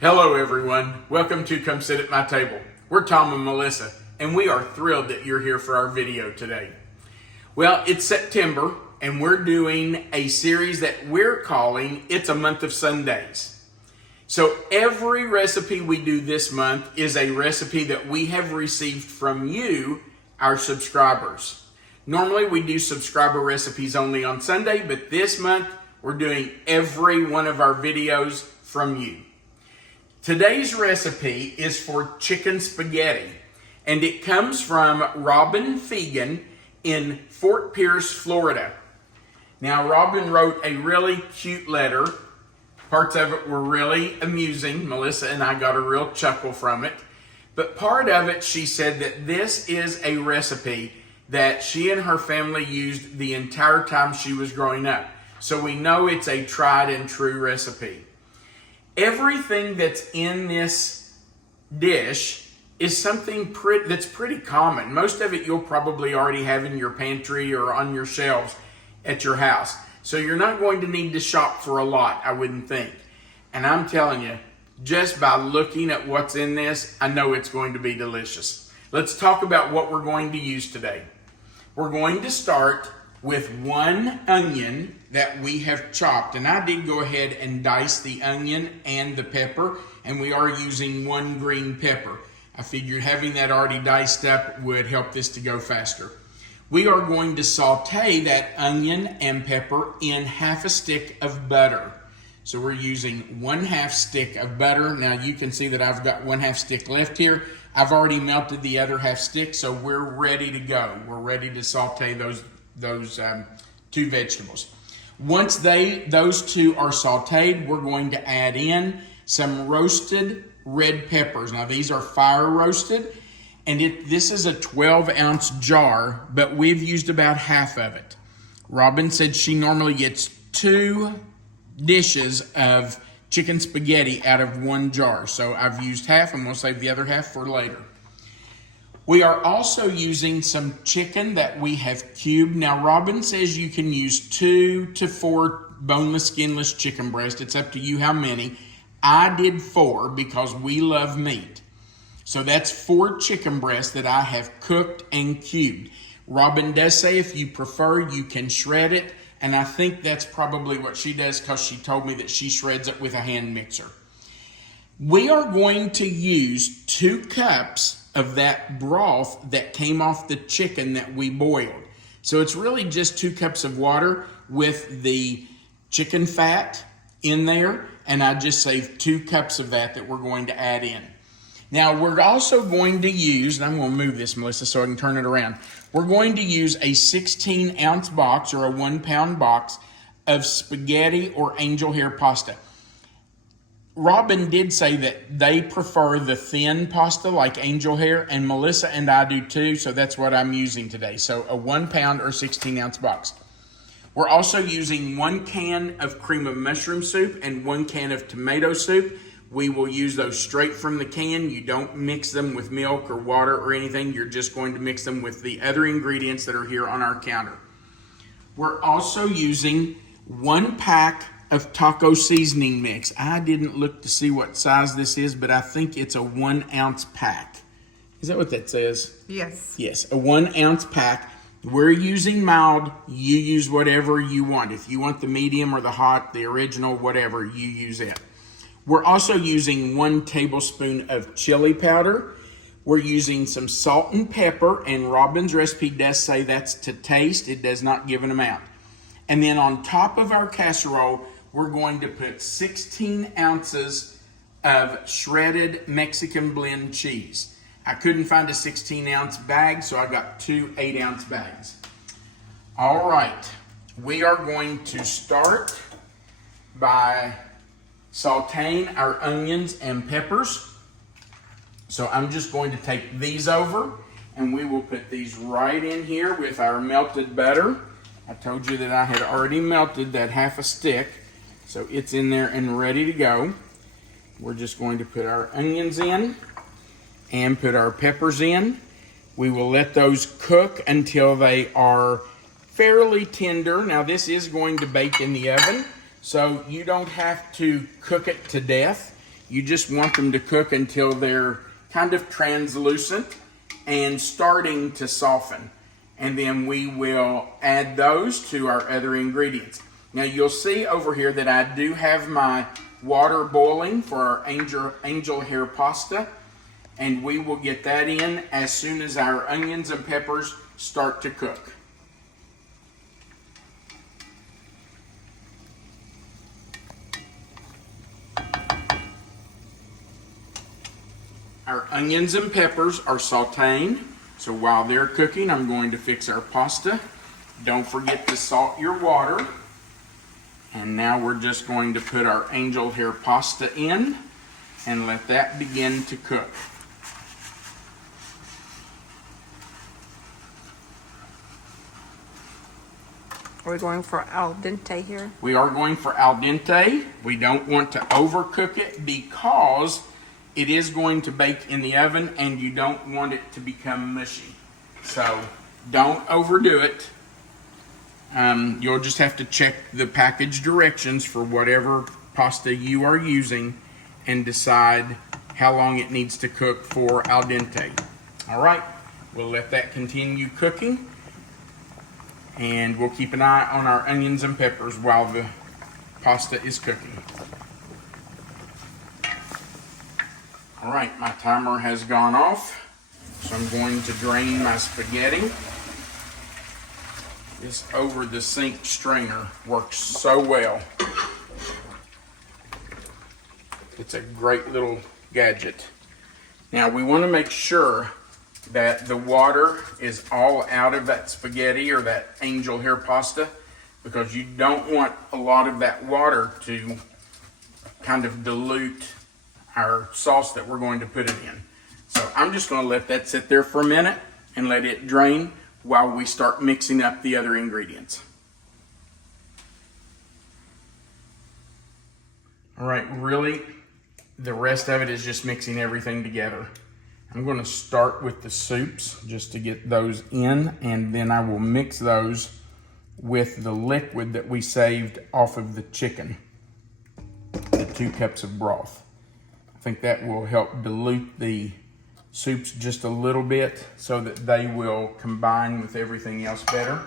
Hello everyone, welcome to Come Sit at My Table. We're Tom and Melissa, and we are thrilled that you're here for our video today. Well, it's September, and we're doing a series that we're calling It's a Month of Sundays. So every recipe we do this month is a recipe that we have received from you, our subscribers. Normally we do subscriber recipes only on Sunday, but this month we're doing every one of our videos from you. Today's recipe is for chicken spaghetti, and it comes from Robin Fegan in Fort Pierce, Florida. Now, Robin wrote a really cute letter. Parts of it were really amusing. Melissa and I got a real chuckle from it. But part of it, she said that this is a recipe that she and her family used the entire time she was growing up. So we know it's a tried and true recipe. Everything that's in this dish is something that's pretty common. Most of it you'll probably already have in your pantry or on your shelves at your house. So you're not going to need to shop for a lot, I wouldn't think. And I'm telling you, just by looking at what's in this, I know it's going to be delicious. Let's talk about what we're going to use today. We're going to start with one onion that we have chopped. And I did go ahead and dice the onion and the pepper, and we are using one green pepper. I figured having that already diced up would help this to go faster. We are going to saute that onion and pepper in half a stick of butter. So we're using 1/2 stick of butter. Now you can see that I've got 1/2 stick left here. I've already melted the other 1/2 stick, so we're ready to go. We're ready to saute those two vegetables. Once those two are sauteed, we're going to add in some roasted red peppers. Now these are fire roasted, and this is a 12-ounce jar, but we've used about half of it. Robin said she normally gets 2 dishes of chicken spaghetti out of one jar. So I've used half. I'm going to save the other half for later. We are also using some chicken that we have cubed. Now, Robin says you can use 2 to 4 boneless, skinless chicken breasts. It's up to you how many. I did 4 because we love meat. So that's 4 chicken breasts that I have cooked and cubed. Robin does say if you prefer, you can shred it. And I think that's probably what she does because she told me that she shreds it with a hand mixer. We are going to use 2 cups of that broth that came off the chicken that we boiled. So it's really just 2 cups of water with the chicken fat in there, and I just saved 2 cups of that we're going to add in. Now we're also going to use, and I'm going to move this, Melissa, so I can turn it around. We're going to use a 16-ounce box or a 1-pound box of spaghetti or angel hair pasta. Robin did say that they prefer the thin pasta like angel hair, and Melissa and I do too, so that's what I'm using today. So a 1-pound or 16-ounce box. We're also using 1 can of cream of mushroom soup and 1 can of tomato soup. We will use those straight from the can. You don't mix them with milk or water or anything. You're just going to mix them with the other ingredients that are here on our counter. We're also using 1 pack of taco seasoning mix. I didn't look to see what size this is, but I think it's a 1-ounce pack. Is that what that says? Yes. Yes, a 1-ounce pack. We're using mild. You use whatever you want. If you want the medium or the hot, the original, whatever, you use it. We're also using 1 tablespoon of chili powder. We're using some salt and pepper, and Robin's recipe does say that's to taste. It does not give an amount. And then on top of our casserole, we're going to put 16 ounces of shredded Mexican blend cheese. I couldn't find a 16-ounce bag, so I got 2 8-ounce bags. All right, we are going to start by sautéing our onions and peppers. So I'm just going to take these over, and we will put these right in here with our melted butter. I told you that I had already melted that 1/2 stick, so it's in there and ready to go. We're just going to put our onions in and put our peppers in. We will let those cook until they are fairly tender. Now this is going to bake in the oven, so you don't have to cook it to death. You just want them to cook until they're kind of translucent and starting to soften. And then we will add those to our other ingredients. Now you'll see over here that I do have my water boiling for our angel hair pasta, and we will get that in as soon as our onions and peppers start to cook. Our onions and peppers are sautéing, so while they're cooking, I'm going to fix our pasta. Don't forget to salt your water. And now we're just going to put our angel hair pasta in and let that begin to cook. Are we going for al dente here? We are going for al dente. We don't want to overcook it because it is going to bake in the oven and you don't want it to become mushy. So don't overdo it. You'll just have to check the package directions for whatever pasta you are using and decide how long it needs to cook for al dente. All right, we'll let that continue cooking, and we'll keep an eye on our onions and peppers while the pasta is cooking. All right, my timer has gone off, so I'm going to drain my spaghetti. This over the sink strainer works so well. It's a great little gadget. Now we want to make sure that the water is all out of that spaghetti or that angel hair pasta, because you don't want a lot of that water to kind of dilute our sauce that we're going to put it in. So I'm just going to let that sit there for a minute and let it drain while we start mixing up the other ingredients. All right, really, the rest of it is just mixing everything together. I'm going to start with the soups just to get those in, and then I will mix those with the liquid that we saved off of the chicken, the 2 cups of broth. I think that will help dilute the soups just a little bit so that they will combine with everything else better.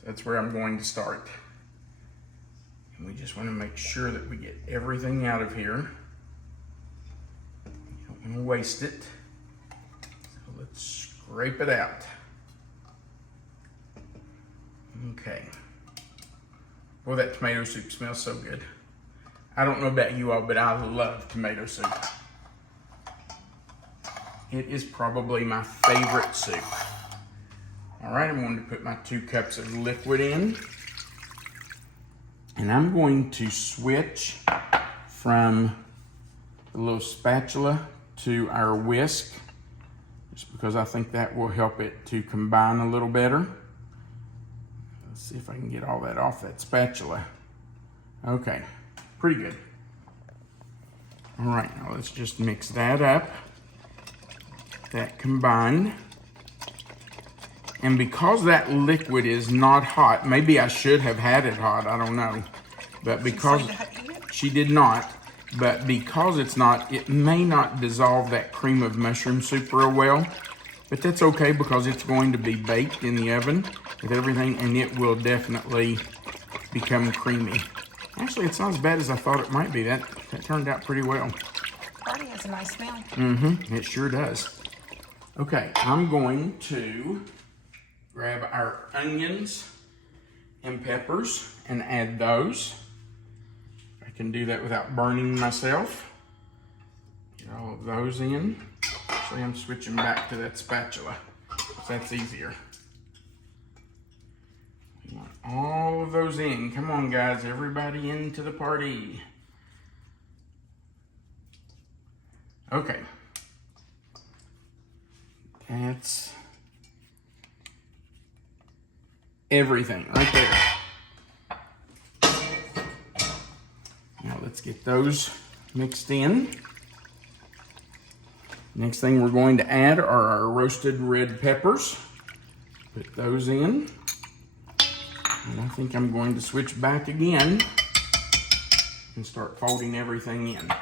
So that's where I'm going to start. And we just want to make sure that we get everything out of here. You don't want to waste it. So let's scrape it out. Okay. Boy, that tomato soup smells so good. I don't know about you all, but I love tomato soup. It is probably my favorite soup. All right, I'm going to put my 2 cups of liquid in. And I'm going to switch from the little spatula to our whisk, just because I think that will help it to combine a little better. Let's see if I can get all that off that spatula. Okay, pretty good. All right, now let's just mix that up. That combined. And because that liquid is not hot, maybe I should have had it hot, I don't know. But because she did not, but because it's not, it may not dissolve that cream of mushroom soup real well. But that's okay, because it's going to be baked in the oven with everything, and it will definitely become creamy. Actually, it's not as bad as I thought it might be. That turned out pretty well. Already has a nice smell. It sure does. Okay, I'm going to grab our onions and peppers and add those. I can do that without burning myself. Get all of those in. Actually, I'm switching back to that spatula, because that's easier. We want all of those in. Come on, guys, everybody into the party. Okay. That's everything right there. Now let's get those mixed in. Next thing we're going to add are our roasted red peppers. Put those in. And I think I'm going to switch back again and start folding everything in.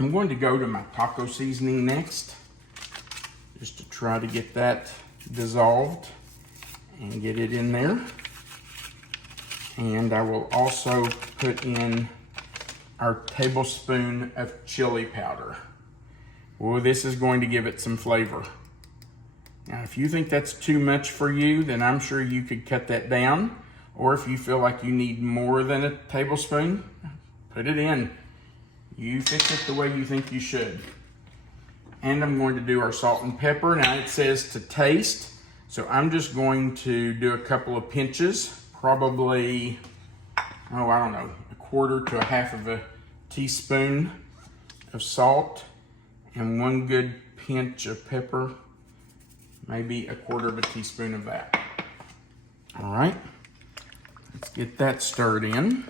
I'm going to go to my taco seasoning next, just to try to get that dissolved and get it in there. And I will also put in our tablespoon of chili powder. Well, this is going to give it some flavor. Now, if you think that's too much for you, then I'm sure you could cut that down. Or if you feel like you need more than a tablespoon, put it in. You fix it the way you think you should. And I'm going to do our salt and pepper. Now it says to taste, so I'm just going to do a couple of pinches, probably, oh, I don't know, 1/4 to 1/2 of a teaspoon of salt and 1 good pinch of pepper, maybe 1/4 of a teaspoon of that. All right, let's get that stirred in.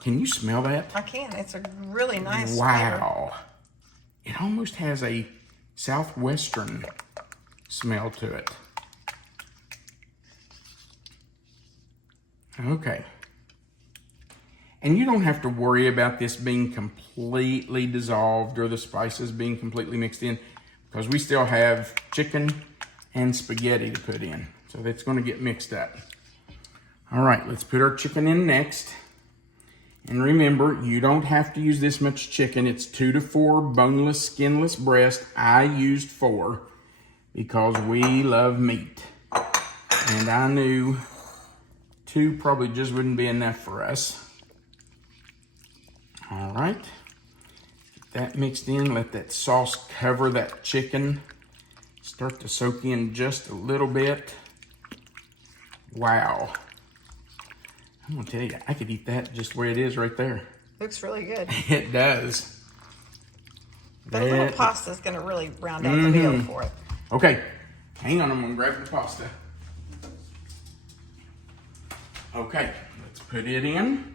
Can you smell that? I can. It's a really nice Wow. It almost has a southwestern smell to it. Okay. And you don't have to worry about this being completely dissolved or the spices being completely mixed in, because we still have chicken and spaghetti to put in. So that's going to get mixed up. All right, let's put our chicken in next. And remember, you don't have to use this much chicken. It's 2 to 4 boneless, skinless breast. I used 4 because we love meat. And I knew 2 probably just wouldn't be enough for us. All right, get that mixed in. Let that sauce cover that chicken. Start to soak in just a little bit. Wow. I'm gonna tell you, I could eat that just where it is right there. Looks really good. It does. But a little pasta is gonna really round out the meal for it. Okay, hang on, I'm gonna grab the pasta. Okay, let's put it in.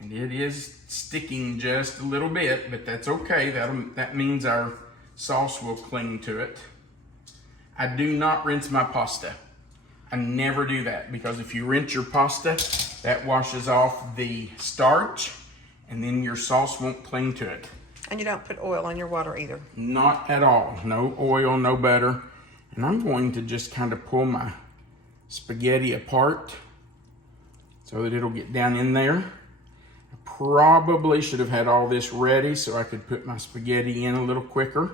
And it is sticking just a little bit, but that's okay. That means our sauce will cling to it. I do not rinse my pasta. I never do that, because if you rinse your pasta, that washes off the starch and then your sauce won't cling to it. And you don't put oil on your water either. Not at all. No oil, no butter. And I'm going to just kind of pull my spaghetti apart so that it'll get down in there. I probably should have had all this ready so I could put my spaghetti in a little quicker.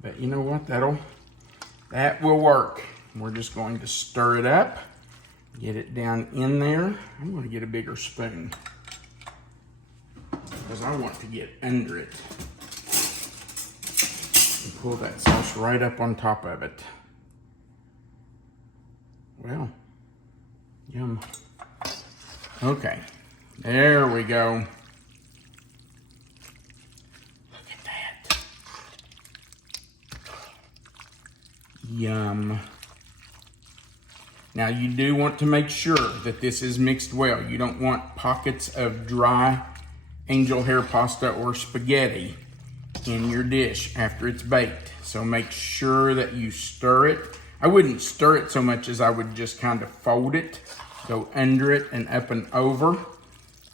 But you know what? That will work. We're just going to stir it up, get it down in there. I'm going to get a bigger spoon because I want to get under it and pull that sauce right up on top of it. Well, yum. Okay, there we go. Look at that. Yum. Now you do want to make sure that this is mixed well. You don't want pockets of dry angel hair pasta or spaghetti in your dish after it's baked. So make sure that you stir it. I wouldn't stir it so much as I would just kind of fold it, go under it and up and over,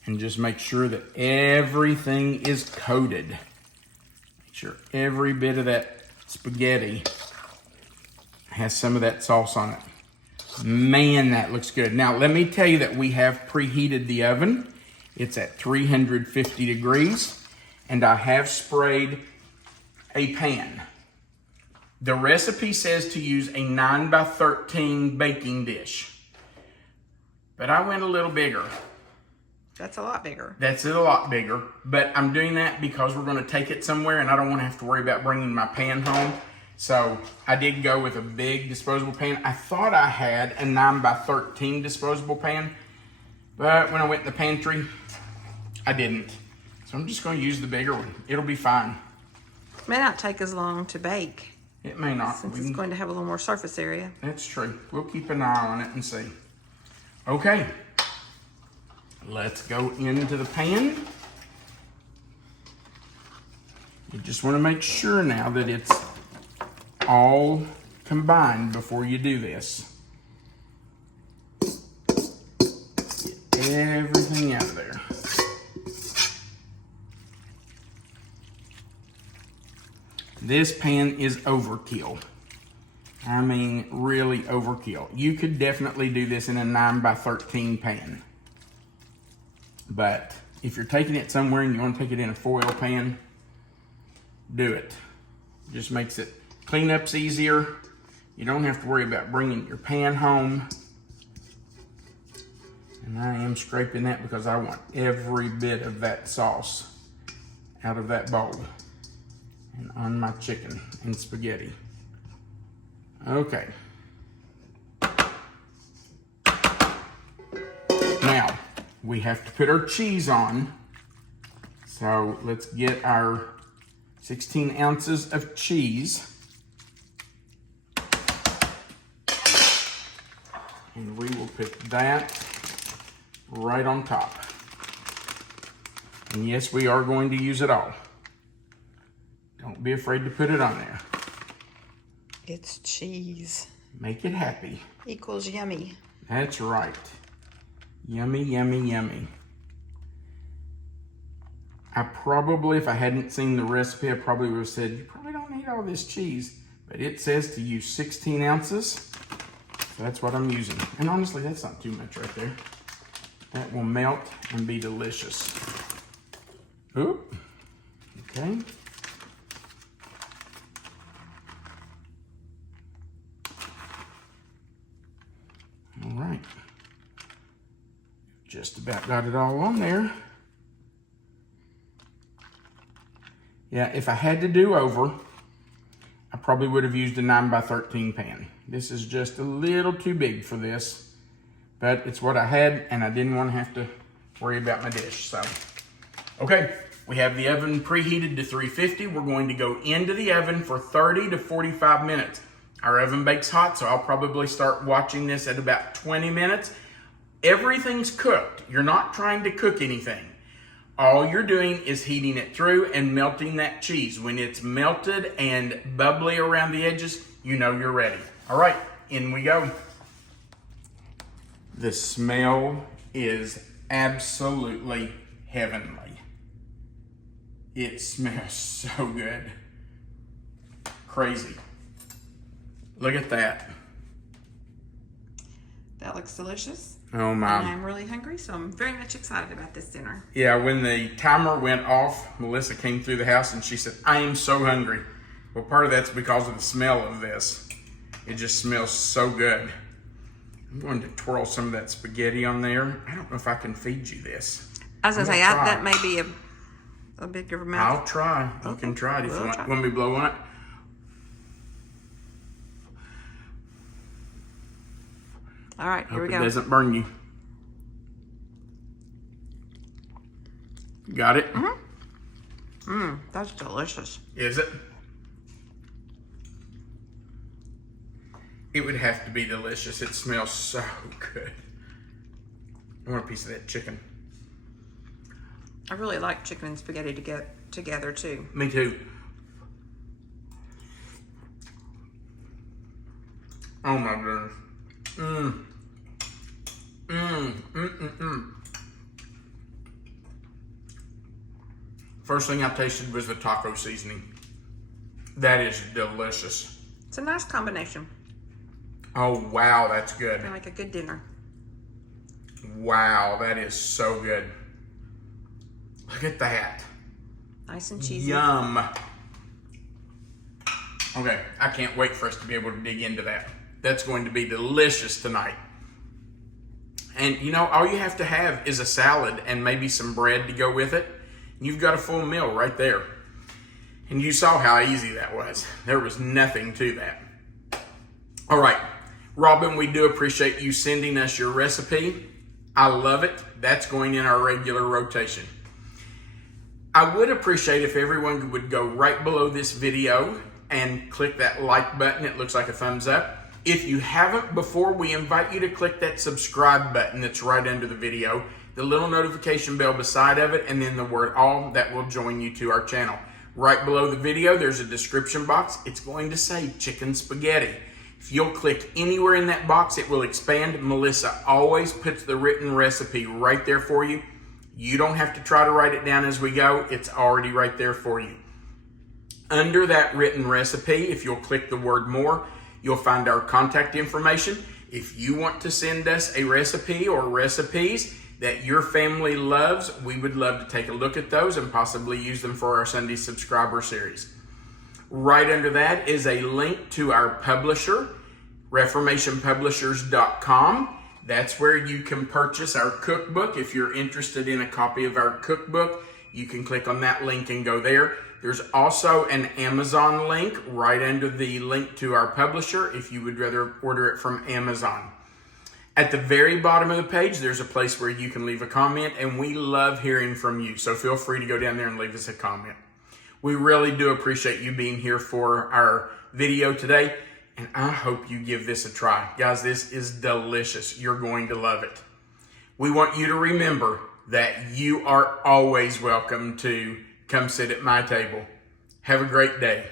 and just make sure that everything is coated. Make sure every bit of that spaghetti has some of that sauce on it. Man, that looks good. Now, let me tell you that we have preheated the oven. It's at 350 degrees, and I have sprayed a pan. The recipe says to use a 9x13 baking dish, but I went a little bigger. That's a lot bigger. That's a lot bigger, but I'm doing that because we're going to take it somewhere, and I don't want to have to worry about bringing my pan home. So I did go with a big disposable pan. I thought I had a 9x13 disposable pan, but when I went in the pantry, I didn't. So I'm just going to use the bigger one. It'll be fine. May not take as long to bake. It may not. Since it's going to have a little more surface area. That's true. We'll keep an eye on it and see. Okay. Let's go into the pan. You just want to make sure now that it's all combined before you do this. Get everything out This pan is overkill. I mean, really overkill. You could definitely do this in a 9x13 pan. But if you're taking it somewhere and you want to take it in a foil pan, do it. Just makes it, cleanup's easier. You don't have to worry about bringing your pan home. And I am scraping that because I want every bit of that sauce out of that bowl and on my chicken and spaghetti. Okay. Now, we have to put our cheese on. So let's get our 16 ounces of cheese. And we will put that right on top. And yes, we are going to use it all. Don't be afraid to put it on there. It's cheese. Make it happy. Equals yummy. That's right. Yummy, yummy, yummy. I probably, if I hadn't seen the recipe, I probably would have said, you probably don't need all this cheese. But it says to use 16 ounces. So that's what I'm using. And honestly, that's not too much right there. That will melt and be delicious. Oop. Okay. All right. Just about got it all on there. Yeah, if I had to do over, I probably would have used a 9x13 pan. This is just a little too big for this, but it's what I had and I didn't want to have to worry about my dish, so. Okay, we have the oven preheated to 350. We're going to go into the oven for 30 to 45 minutes. Our oven bakes hot, so I'll probably start watching this at about 20 minutes. Everything's cooked. You're not trying to cook anything. All you're doing is heating it through and melting that cheese. When it's melted and bubbly around the edges, you know you're ready. All right, in we go. The smell is absolutely heavenly. It smells so good. Crazy. Look at that. That looks delicious. Oh my. And I'm really hungry, so I'm very much excited about this dinner. Yeah, when the timer went off, Melissa came through the house and she said, I am so hungry. Well, part of that's because of the smell of this. It just smells so good. I'm going to twirl some of that spaghetti on there. I don't know if I can feed you this. I was going to say, that may be a bigger amount. I'll try. You can try it if you want. Want me to blow on it? All right, here we go. Hope it doesn't burn you. Got it? Mm-hmm. That's delicious. Is it? It would have to be delicious. It smells so good. I want a piece of that chicken. I really like chicken and spaghetti to get together too. Me too. Oh my goodness. First thing I tasted was the taco seasoning. That is delicious. It's a nice combination. Oh wow, that's good. I like a good dinner. Wow, that is so good. Look at that. Nice and cheesy. Yum. Okay, I can't wait for us to be able to dig into that. That's going to be delicious tonight. And you know, all you have to have is a salad and maybe some bread to go with it. You've got a full meal right there. And you saw how easy that was. There was nothing to that. All right, Robin, we do appreciate you sending us your recipe. I love it. That's going in our regular rotation. I would appreciate if everyone would go right below this video and click that like button. It looks like a thumbs up. If you haven't before, we invite you to click that subscribe button that's right under the video, the little notification bell beside of it, and then the word all. That will join you to our channel. Right below the video, there's a description box. It's going to say chicken spaghetti. If you'll click anywhere in that box, it will expand. Melissa always puts the written recipe right there for you. You don't have to try to write it down as we go. It's already right there for you. Under that written recipe, if you'll click the word more, you'll find our contact information. If you want to send us a recipe or recipes that your family loves, we would love to take a look at those and possibly use them for our Sunday subscriber series. Right under that is a link to our publisher, reformationpublishers.com. That's where you can purchase our cookbook. If you're interested in a copy of our cookbook, you can click on that link and go there. There's also an Amazon link right under the link to our publisher if you would rather order it from Amazon. At the very bottom of the page, there's a place where you can leave a comment, and we love hearing from you. So feel free to go down there and leave us a comment. We really do appreciate you being here for our video today, and I hope you give this a try. Guys, this is delicious. You're going to love it. We want you to remember that you are always welcome to come sit at my table. Have a great day.